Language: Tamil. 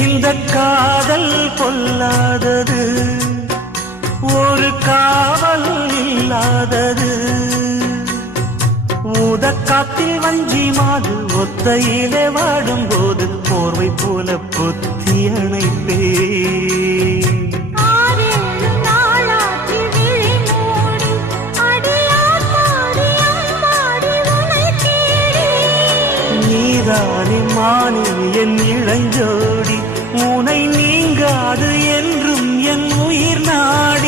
இந்த காதல் பொல்லாதது, ஒரு காவல் இல்லாதது. ஊதக்காத்தில் வஞ்சி மாது ஒத்தையிலே வாடும்போது போர்வை போல பொத்தி அணைப்பே. நீதானே மானே என் இளஞ்சோடி, உனை நீங்காது என்றும் என் உயிர் நாடி.